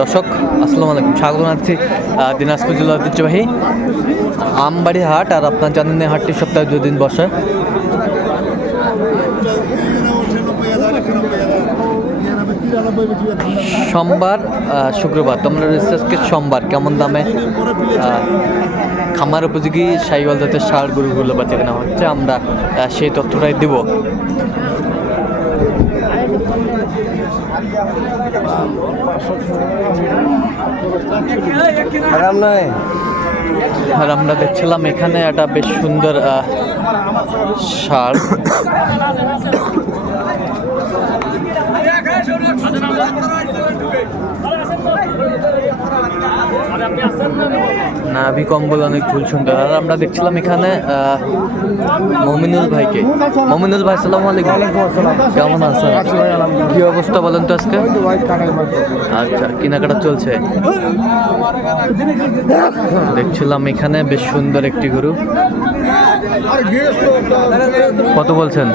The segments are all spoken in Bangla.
দর্শক আসসালামু আলাইকুম, স্বাগত জানাচ্ছি দিনাজপুর জেলার ঐতিহ্যবাহী আমবাড়ি হাট। আর আপনার জানেন এই হাটটি সপ্তাহে 2 দিন বসে। সোমবার শুক্রবার, তোমরা রিসার্চকে সোমবার কেমন দামে খামার উপযোগী সাইওয়াল জাতের ষাঁড় গরুগুলো বাচ্চা কেনা হচ্ছে, আমরা সেই তথ্যটাই দেব। আর আমরা দেখছিলাম এখানে একটা বেশ সুন্দর ষাঁড়। নাভি কম্বল অনেক ফুল সুন্দর। আর আমরা দেখছিলাম এখানে মমিনুল ভাইকে। মমিনুল ভাই আসসালামু আলাইকুম, কেমন আছেন? কি অবস্থা বলেন তো আজকে? আচ্ছা, কেনাকাটা চলছে। দেখছিলাম এখানে বেশ সুন্দর একটি গরু। কত বলছেন?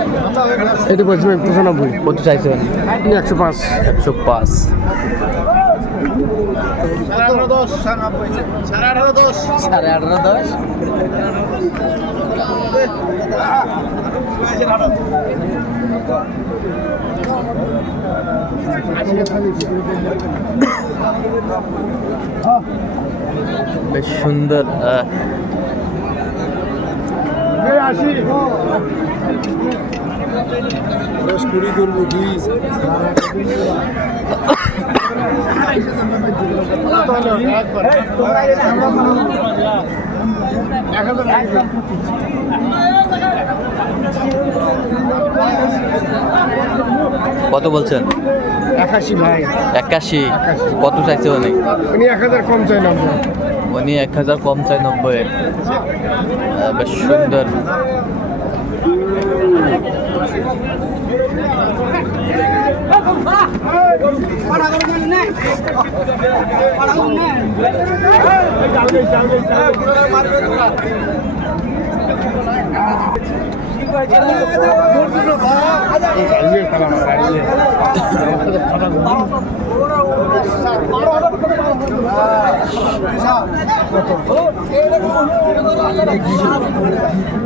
এটা বলছি 95। কত চাইছেন? 105। 105। বেশ সুন্দর। কত বলছেন? 81 ভাই। 81। কত চাইছে উনি? উনি 1000 কম চাই না। উনি 1000 কম চাই 90। বেশ সুন্দর।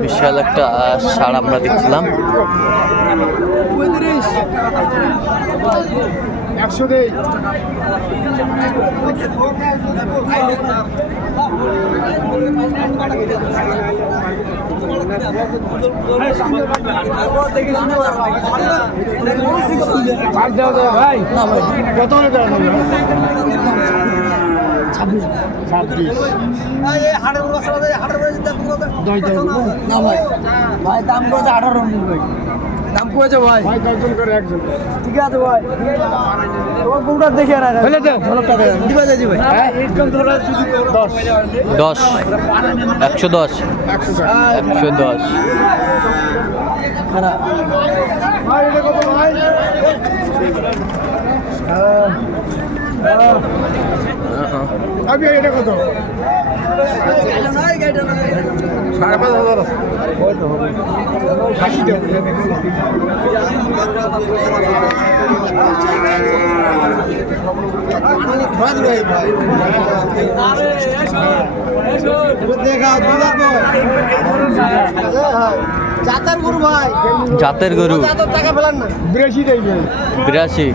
বিশাল একটা ষাঁড় আমরা দেখছিলাম। 100 দেই। ভাই কত হলে দেওয়া হবে? 26। না ভাই, ভাই দাম করেছে 18। দাম করেছে ভাই, 1000 করে একজন। ঠিক আছে ভাই, তোমার গরুটা দেখে না হলে দেন ভালোটা দেন। দিবা যাচ্ছি ভাই। হ্যাঁ 10 110 110। ভাই এটা কত ভাই? আমি এটা কত? 5500। জাতের গরু ভাই, জাতের গরু। টাকা ফেলান না। 82 দেই ভাই। 82।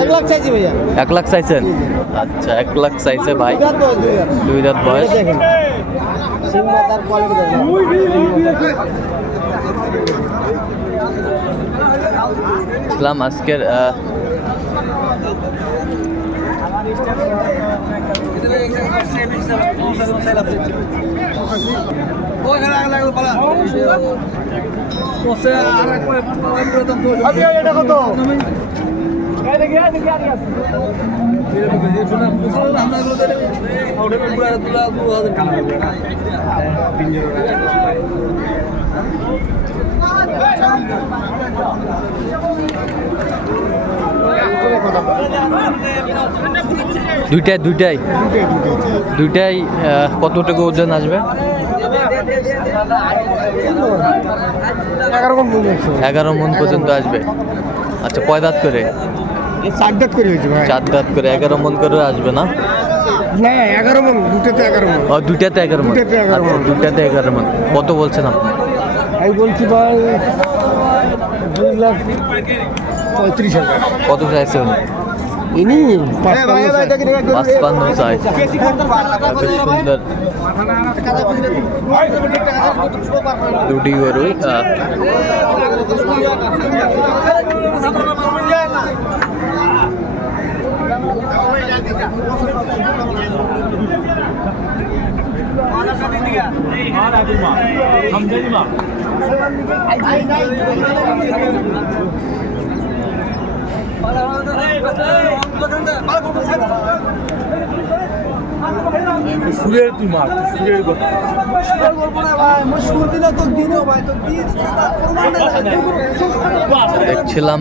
1 লাখ চাইছি ভাইয়া। 1 লাখ চাইছেন? আচ্ছা, 1 লাখ চাইছে ভাই। 2 দাঁত বয়স। সিংমাতার কোয়ালিটি দেখেন। ইসলাম আজকের দুইটাই কতটুকু ওজন আসবে? 11 মণ 11 মণ পর্যন্ত আসবে। আচ্ছা, কয় দাঁত করে? চার দাঁত করে হয়েছে ভাই। 4 দাঁত করে 11 মন করে আসবে না? না 11 মন, দুটোতে 11 মন। ও দুইটাতে 11 মন। দুইটাতে 11 মণ। আচ্ছা, দুইটাতে 11 মন। কত বলছেন আপনি? আমি বলছি ভাই 2,35,000। কত চাইছেন? ইনি 55 চাই। বেশ সুন্দর দুটি গরুই। সুরের তুই মার, সুরের কথা। দেখছিলাম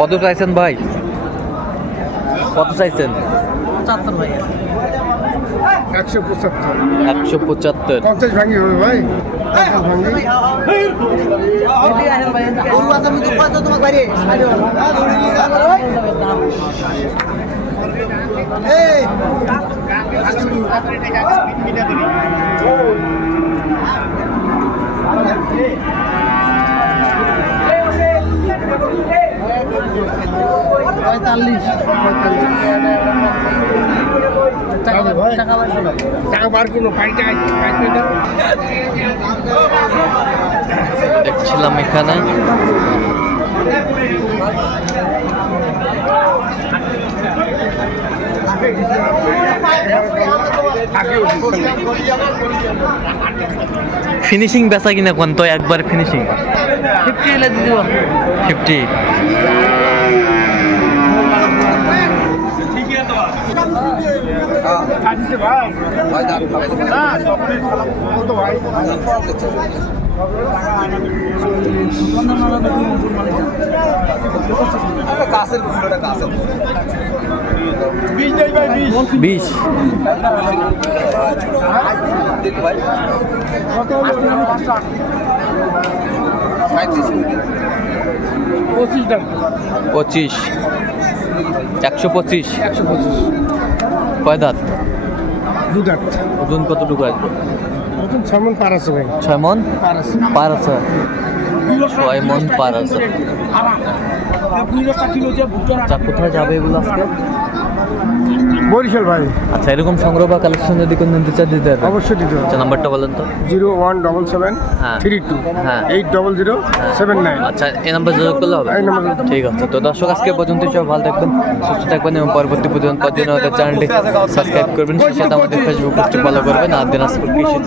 কত চাইছেন ভাই? কত চাইছেন? 75 ভাইয়া। 175। 175। 50 ভাঙি হবে ভাই। 50 ভাঙি। টাকা বার করুন, দেখছিলাম এখানে ফিনিশিং বেচা কিনা কোন তো একবার ফিনিশিং 50 এলে দিয়ে দেব। 50। বিশ। পঁচিশ। 125। কয় দাঁত? 2 দাঁত। ওজন কতটুকু আসবে? 6 মন পার আছে ভাই। 6 মন পার আছে। পার আছে। 6 মন পার আছে। আচ্ছা, কোথায় যাবে এগুলো আজকে? বরিশাল ভাই। আচ্ছা, এরকম সংগ্রহ বা কালেকশন যদি কোনো দিতে চান দিতে হবে? অবশ্যই দিতে হবে। আচ্ছা, নাম্বারটা বলেন তো। 0177 হ্যাঁ। 32 হ্যাঁ। 80079। আচ্ছা, এই নাম্বার যোগাযোগ করলে হবে? এই নাম্বারে। ঠিক আছে। তো দর্শক, আজকে পর্যন্ত সবাই ভালো থাকবেন, সুস্থ থাকবেন এবং পরবর্তী পর্যন্ত চ্যানেলটি সাবস্ক্রাইব করবেন, সাথে আমাদের ফেসবুক পেজটি ফলো করবেন। আর দিনাজপুর কৃষি